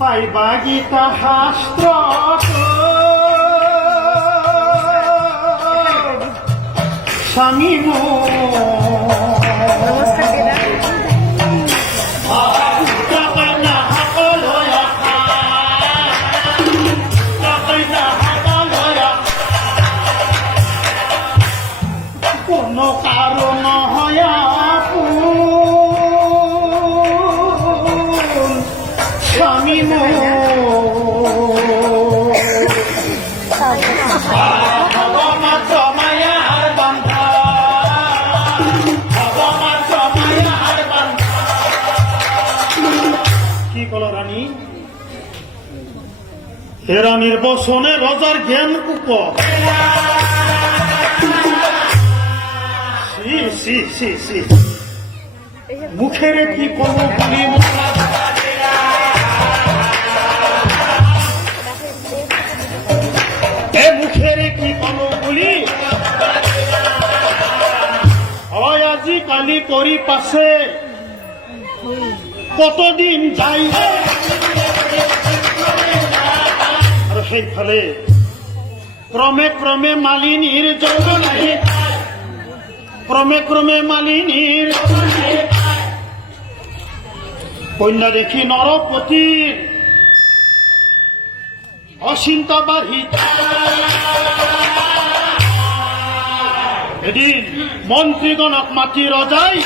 পাইবা গীতা শাস্ত্ৰ স্বামী কোনো কাৰণ নহয় স্বামী কি কল রানী হে রানীর বসনে রজার জ্ঞান কুক মুখের কি কব বলি মুখের কি কব বলি হয় আজিকালি করি পাশে কতদিন যাই আর সেইফালে ক্রমে ক্রমে মালিনীর যৌবনাই ক্রমে ক্রমে মালিনীর কন্যা দেখি নরপতির অচিন্তা বাঢ়ি এদিন মন্ত্রীগণক মাতি রজাই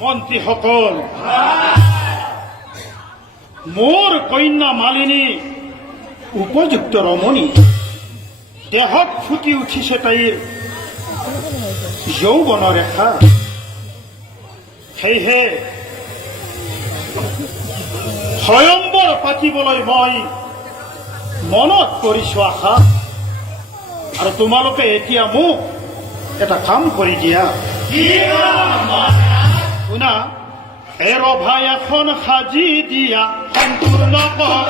মন্ত্রীসকল মোর কন্যা মালিনী উপযুক্ত রমণী দেহত ফুটি উঠিছে তাইৰ যৌবন ৰেখা সেয়েহে স্বয়ম্বৰ পাতিবলৈ মই মনত কৰিছো আশা আৰু তোমালোকে এতিয়া মোক এটা কাম কৰি দিয়া শুনা এই ৰভা এখন সাজি দিয়া সম্পূৰ্ণ কৰ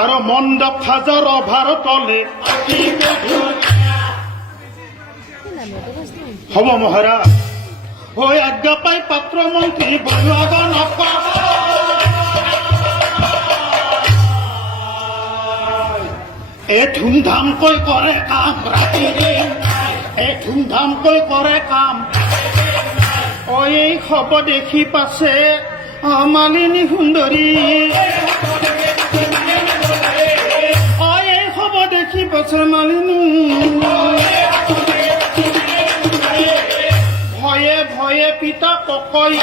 আৰু মণ্ডপ সাজা ৰভাৰ তলে হ'ব মহাৰাজ হৈ আজ্ঞা পাই পাত্ৰ মন্ত্ৰী বৰুৱাগণ এ ধুমধামকৈ কৰে কাম ৰাতি দিন ধুমধামকৈ কৰে কাম এই খব দেখি পাছে মালিনী সুন্দৰী এই খব দেখি পাছে মালিনী ভয়ে ভয়ে পিতা পকয়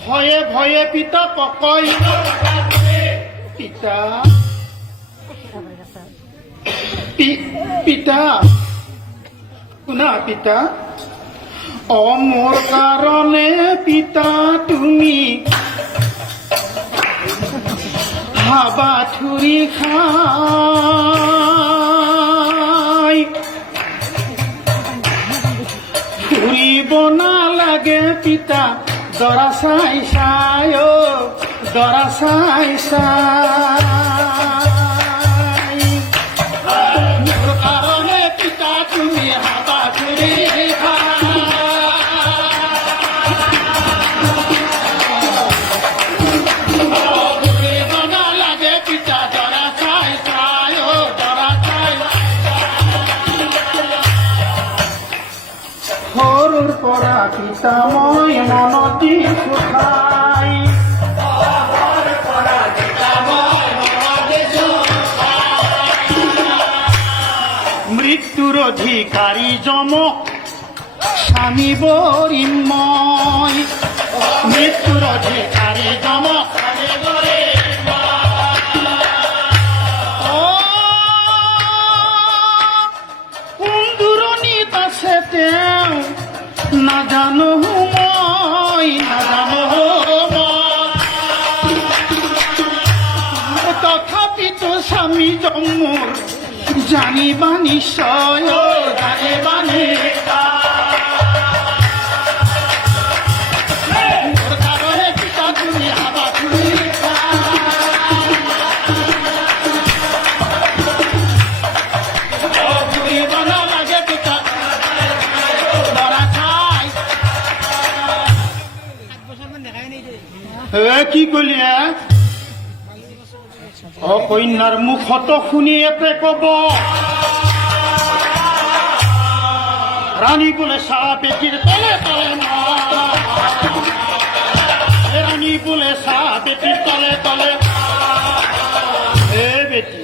ভয়ে ভয়ে পিতা পকয় পিতা পিতা শুনা পিতা মোৰ কাৰণে পিতা তুমি হাবাথুৰি খাই ফুৰিব নালাগে পিতা দৰা চাই চাই দৰা চাই চাই মোৰ কাৰণে পিতা তুমি হাবাথুৰি সৰুৰ পৰা পিতা মই মনতি সুখাই মৃত্যুৰ অধিকাৰী যমক স্বামী বৰিম মই মৃত্যুৰ অধিকাৰী যমক কোন দূৰণিত আছে তেওঁ নাজানো মই নাজানো স্বামী জন্মৰ জানিবা নিশ্চয় জানিবা মোৰ কাৰণে পিতা তুমি হাবা ঘূৰিব নালাগে পিতা লৰা চাই কি কলি কন্যাৰ মুখত শুনি এপে কব ৰাণী বোলে চাহ বেটিৰ তলে তলে ৰাণী বোলে চাহ বেটিৰ তলে তলে বেটি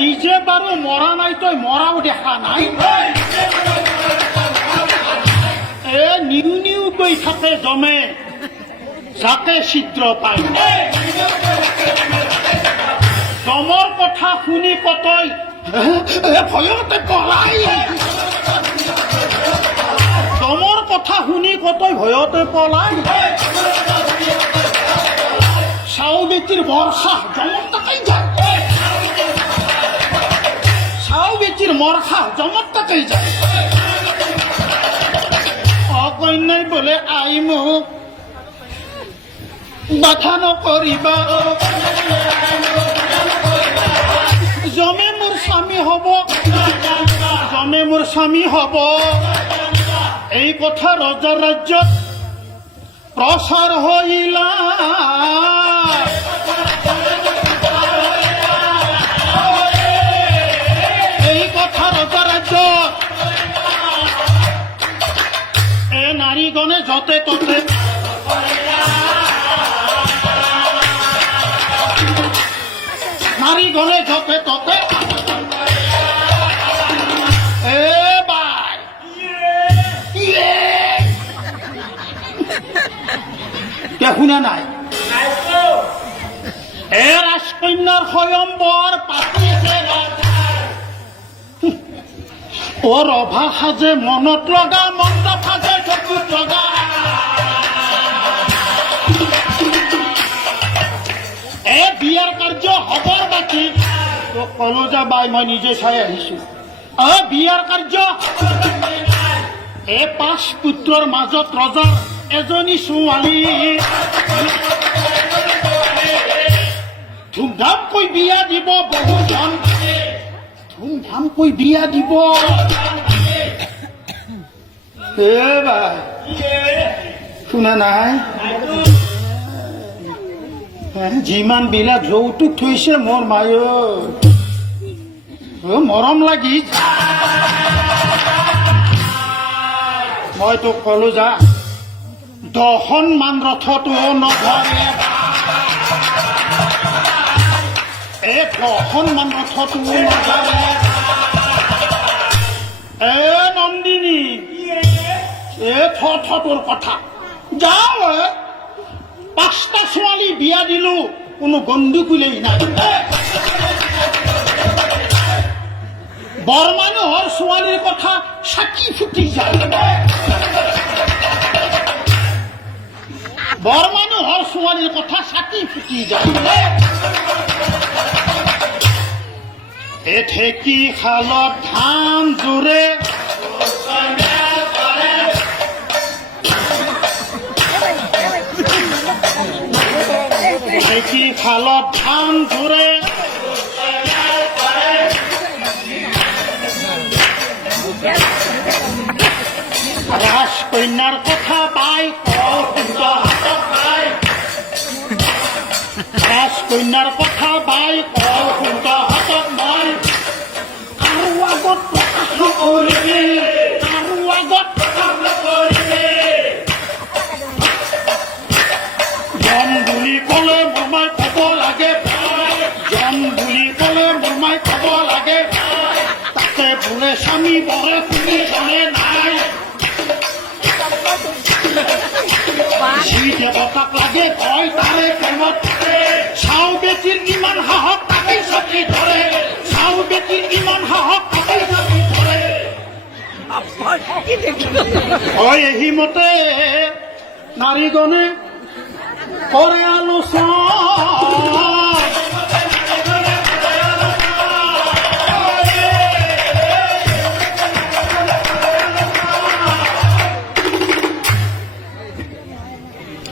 নিজে বাৰু মৰা নাই তই মৰাও দেখা নাই নিউ নিউ কৈ থাকে জমে যাকে ছিদ্ৰ পায় জমৰ কথা শুনি কতই ভয়তে পলাই জমৰ কথা শুনি কতই ভয়তে পলাই চাও বেটিৰ বৰ্ষা জমত তাকাই যায় চাও বেটিৰ মৰখা জমত তাকাই যায় অকন্যাই বোলে আই মোক বাধা নকৰিবা জমে মোৰ স্বামী হ'ব জমে মোৰ স্বামী হ'ব এই কথা ৰজাৰ ৰাজ্যত প্ৰচাৰ হৈলা এই কথা ৰজাৰ ৰাজ্যত নাৰীগণে য'তে ত'তে নাৰীগণে য'তে ত'তে শুনা নাই ৰাজকন্যাৰ স্বয়ম্বৰ পাতিছে ৰভা সাজে মনত লগা মন্ত্ৰ সাজে চকুত লগা বিয়াৰ কাৰ্য হবৰ বাকী কলজা বাই মই নিজে চাই আহিছো বিয়াৰ কাৰ্য পাঁচ পুত্ৰৰ মাজত ৰজাৰ এজনী ছোৱালী ধুমধামকৈ বিয়া দিব বহুজন ধুমধামকৈ বিয়া দিব শুনা নাই যিমান বিলাক যৌতুক থৈছে মোৰ মায়ে মৰম লাগি মই তোক কলো যা 10খন ৰথতো নধৰে 10খন ৰথতো নধৰে নন্দিনী তোৰ কথা যাওঁ 5টা ছোৱালী বিয়া দিলো কোনো গণ্ডগোলেই নাই বৰ মানুহৰ ছোৱালীৰ কথা চাকি ফুটি যায় বৰ মানুহৰ ছোৱালীৰ কথা চাকি ফুটি যায় ঢেঁকী শালত ধান জোৰে ঢেঁকী শালত ধান জোৰে ৰাজকন্যাৰ কথা পাই ৰাজকন্যাৰ কথা পাই হাতত মই আৰু আগত প্ৰকাশ নকৰিবি আৰু আগত প্ৰকাশ নকৰিবি জন বুলি ক'লে মোৰ মাই ক'ব লাগে জন বুলি ক'লে মোৰ মাই ক'ব লাগে তাতে বোলে স্বামী বৰে শুনি জনে নাই যি দেৱতাক লাগে ভয় তাৰে প্ৰেমত চাও বেটিৰ ইমান সাহস তাকেই চাকি ধৰে চাও বেটিৰ ইমান সাহস তাকেই চাকি ধৰে এই মতে নাৰীগণে কৰে আলোচনা